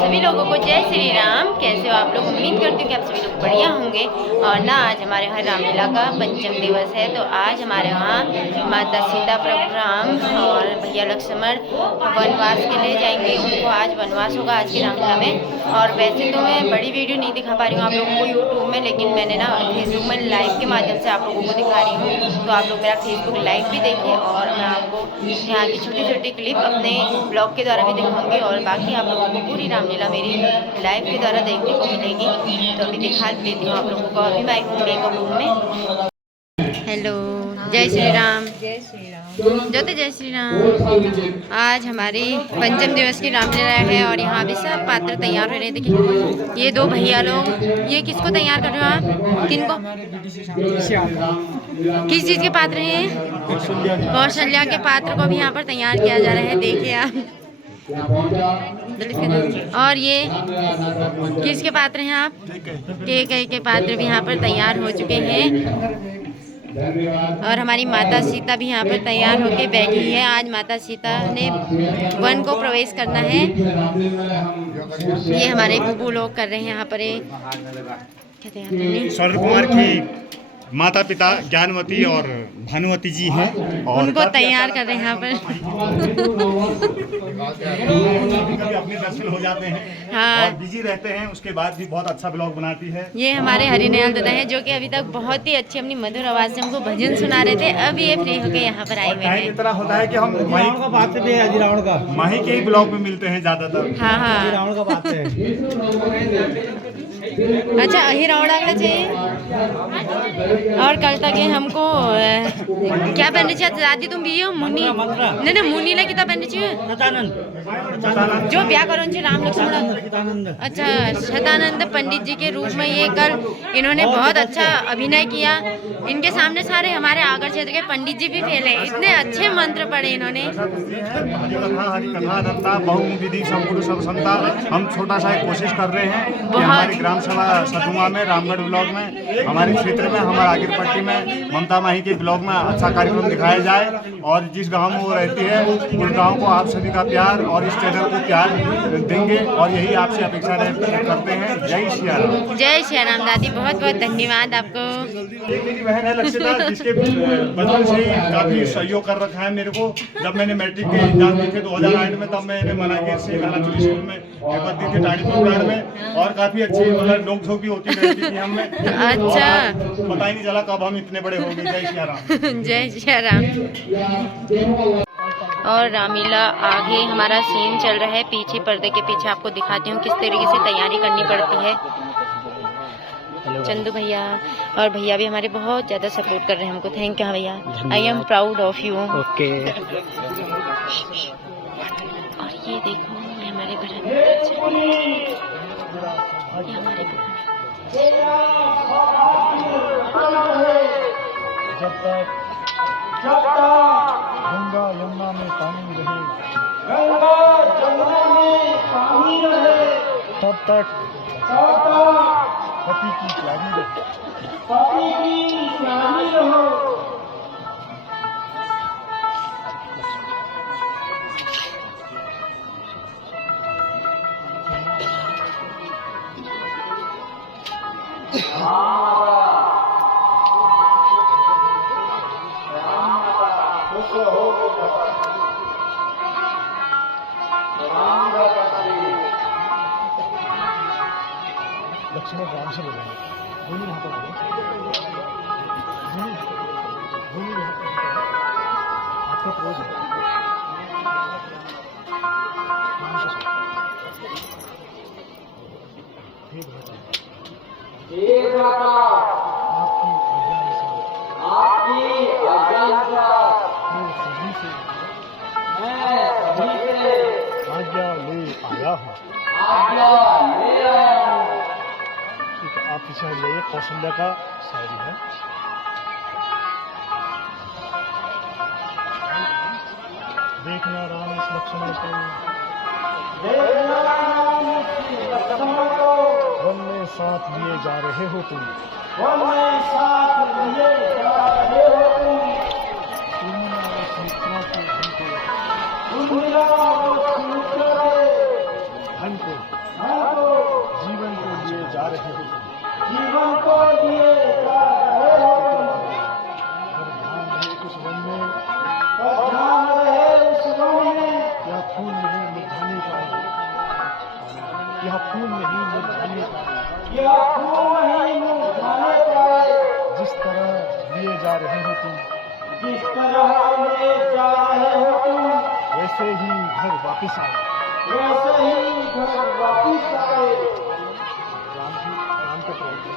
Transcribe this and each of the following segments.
सभी लोगों को जय श्री राम। कैसे हो आप लोग? उम्मीद करती हूँ कि आप सभी लोग बढ़िया होंगे। और ना आज हमारे यहाँ रामलीला का पंचम दिवस है, तो आज हमारे यहाँ माता सीता प्रभु राम और भैया लक्ष्मण वनवास के लिए जाएंगे। उनको आज वनवास होगा आज की रामलीला में। और वैसे तो मैं बड़ी वीडियो नहीं दिखा पा रही हूँ आप लोगों को यूट्यूब में, लेकिन मैंने ना फेसबुक में लाइव के माध्यम से आप लोगों को दिखा रही हूँ। तो आप लोग मेरा फेसबुक लाइव भी देखिए और मैं आपको यहाँ की छोटी छोटी क्लिप अपने ब्लॉग के द्वारा भी दिखाऊंगी। और बाकी आप लोगों को पूरी रामलीला मेरी लाइव के द्वारा देखने को मिलेगी। तो अभी दिखा देती हूँ आप लोगों को। अभी मैं हूँ मेकअप रूम में। हेलो, जय श्री राम। जय श्री राम। ज्योति जय श्री राम। आज हमारी पंचम दिवस की रामलीला है और यहाँ भी सब पात्र तैयार हो रहे हैं। देखिए ये दो भैया लोग, ये किसको तैयार कर रहे हो आप? किनको? किस चीज़ के पात्र हैं? कौशल्या के पात्र को भी यहाँ पर तैयार किया जा रहा है। देखिए आप। और ये किसके पात्र हैं आप? कैकेयी के पात्र भी यहाँ पर तैयार हो चुके हैं। और हमारी माता सीता भी यहाँ पर तैयार होके बैठी है। आज माता सीता ने वन को प्रवेश करना है। ये हमारे बुबू लोग कर रहे हैं यहाँ पर। शरद कुमार की माता पिता ज्ञानवती और भानुवती जी हैं और उनको तैयार कर रहे हैं यहाँ पर। अपने दर्शन हो जाते हैं। हाँ, और बिजी रहते हैं, उसके बाद भी बहुत अच्छा ब्लॉग बनाती है। ये हमारे हरिनयाल दादा हैं जो कि अभी तक बहुत ही अच्छी अपनी मधुर आवाज से हमको भजन सुना रहे थे। अब ये फ्री होके यहाँ पर आए हुए टाइम हैं। इतना होता है कि हम माही के ही ब्लॉग में मिलते हैं ज्यादातर। हाँ हाँ, रावण का बात है। अच्छा अहिरावण आगला चाहिए। और कल तक ये हमको क्या पहननी चाहिए? दादी तुम भी हो मुनि? नहीं नहीं, मुनि ने कितना पहननी चाहिए? जो ब्याह करो उनसे राम लक्ष्मण। अच्छा, शतानंद पंडित जी के रूप में ये कल इन्होंने बहुत अच्छा अभिनय किया। इनके सामने सारे हमारे आगर क्षेत्र के पंडित जी भी फेल है। इतने अच्छे मंत्र पढ़े इन्होंने। कथा बहुविधि संपूर्ण सब संता। हम छोटा सा एक कोशिश कर रहे हैं कि हमारी ग्राम सभा सतुआ में, रामगढ़ ब्लॉक में, हमारे क्षेत्र में, हमारे आगिर पट्टी में, ममता माही के ब्लॉक में अच्छा कार्यक्रम दिखाया जाए। और जिस गांव में वो रहती है उस गांव को आप सभी का प्यार और इस चैनल को प्यार देंगे और यही आपसे अपेक्षा करते हैं। जय श्री राम। जय श्री राम दादी, बहुत बहुत धन्यवाद आपको। एक मेरी बहन है लक्षिता, जिसके बचपन से ही काफी सहयोग कर रखा है मेरे को। जब मैंने मैट्रिक के एग्जाम दिए 2008 में, तब मैंने मनागेर से घानाचुरी स्कूल में पेपर दिए थे टाड़ीपुर में। और काफी अच्छी मतलब नोक झोंक भी होती रहती थी हम में। अच्छा, पता ही नहीं चला कब हम इतने बड़े हो गए। जय श्री राम। जय श्री राम। और रामलीला आगे हमारा सीन चल रहा है। पीछे पर्दे के पीछे आपको दिखाती हूँ किस तरीके से तैयारी करनी पड़ती है। चंदू भैया और भैया भी हमारे बहुत ज़्यादा सपोर्ट कर रहे हैं हमको। थैंक यू भैया, I am proud of you. Okay. और ये देखो, ये हमारे बहन, ये हमारे गंगा यमुना में पानी रहे, तब तक पति की प्यारी रहो। लक्ष्मण राम से बोलेंगे, दोनों यहाँ पर आपका क्लोज है। आपकी अज्ञानता आज्ञा ले आया हूँ। ठीक है, आप पीछे हट जाइए। कौशल्या का शायरी है। देखना राम इस लक्ष्मण को वन में साथ लिए जा रहे हो तुम। धन को यह फूल नहीं मुरझाने पाए, जिस तरह लिए जा रहे हो तुम, वैसे ही घर वापिस आए। राम जी राम का प्रभु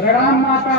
प्रणाम माता।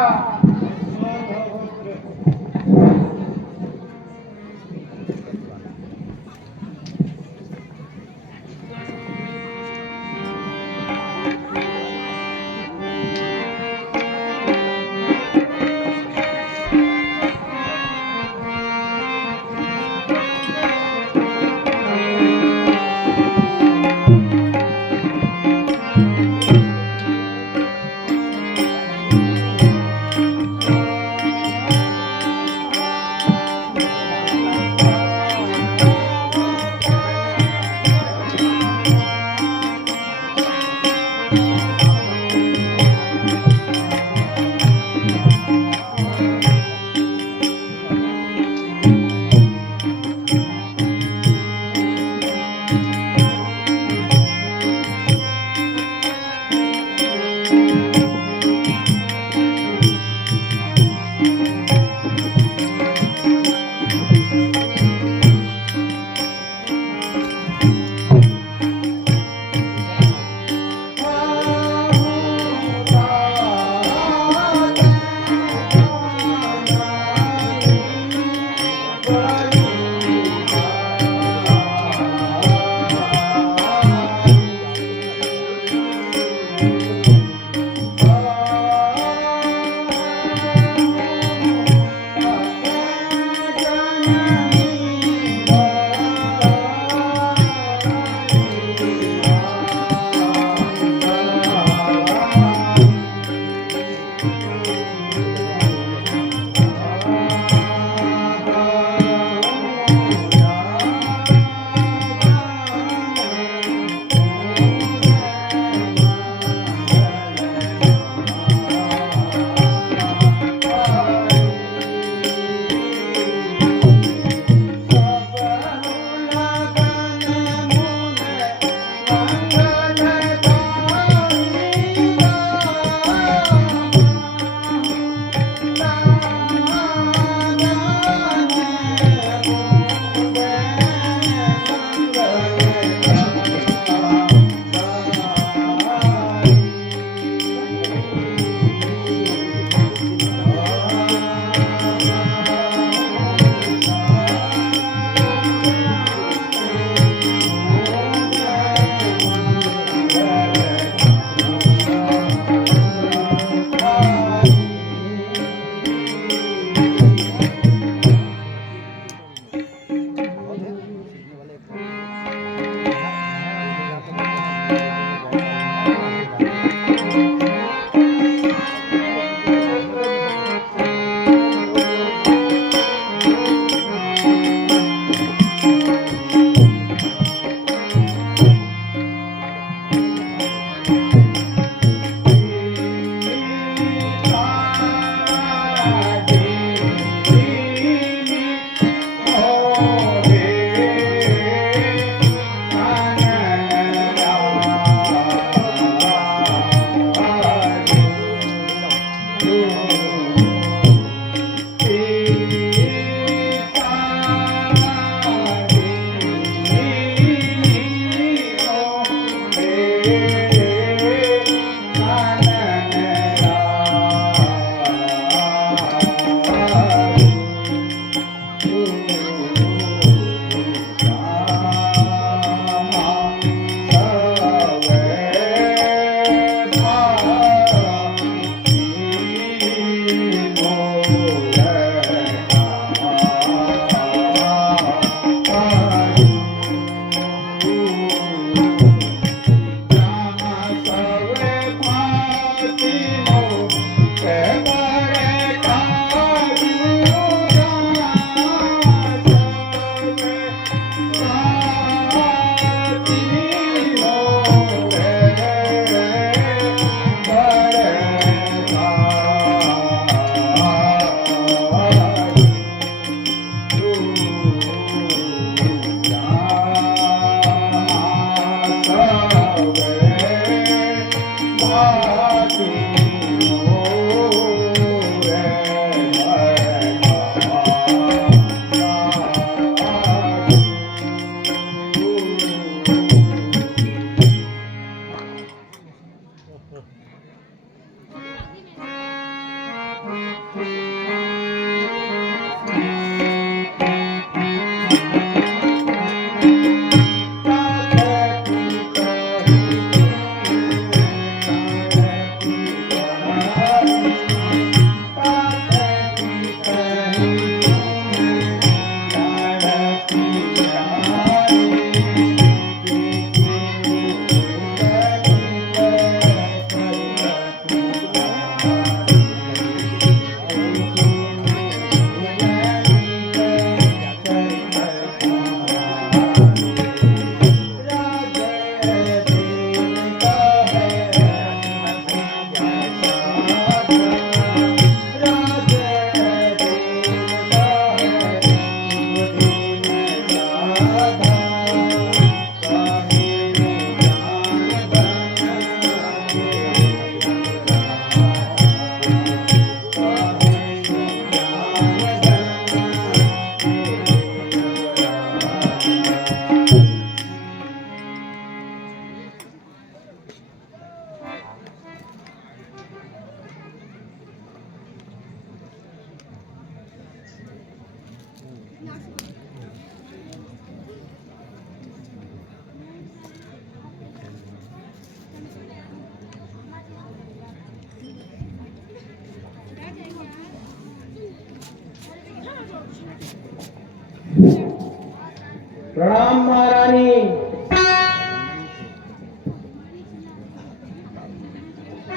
प्रणाम महारानी।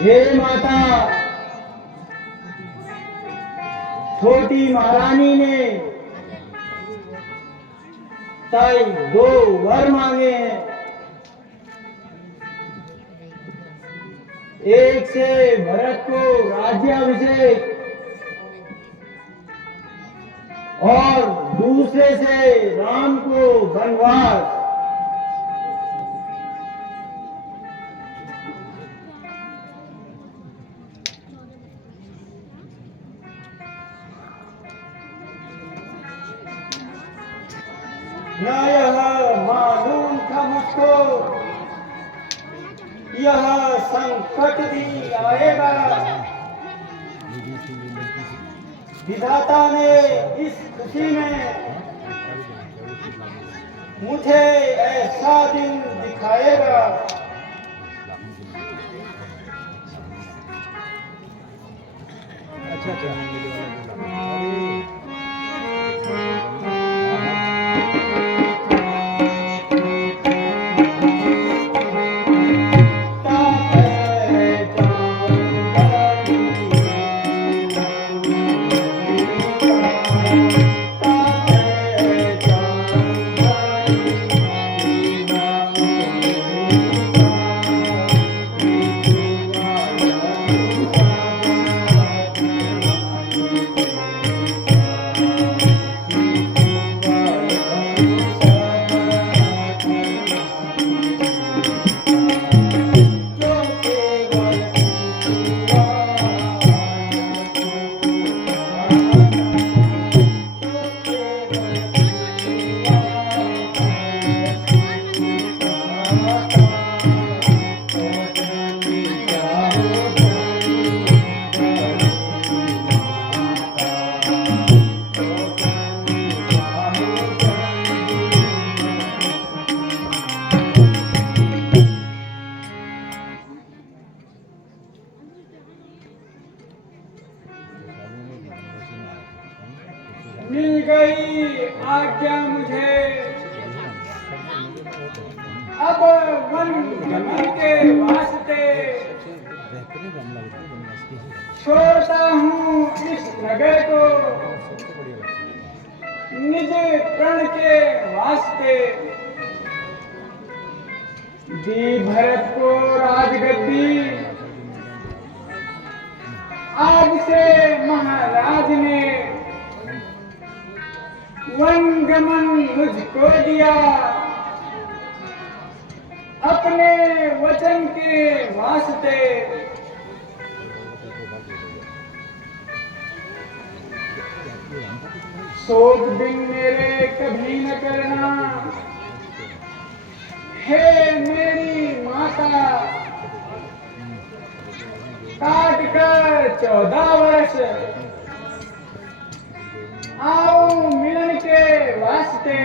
हे माता, छोटी महारानी ने ताई 2 वर मांगे हैं। एक से भरत को राज्याभिषेक और दूसरे से राम को वनवास। न यह मालूम था मुझको यह संकट भी आएगा। विधाता ने इस खुशी में मुझे ऐसा दिन दिखाएगा। मिल गई आज्ञा मुझे, अब वन गमन के वास्ते छोड़ता हूँ इस नगर को निज प्रण के वास्ते। दी भरत को राजगद्दी, आज से महाराज ने वन गमन मुझको दिया। अपने वचन के वास्ते शोक दिन मेरे कभी न करना। हे मेरी माता, काट कर 14 वर्ष आओ मिलन के वास्ते।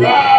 जय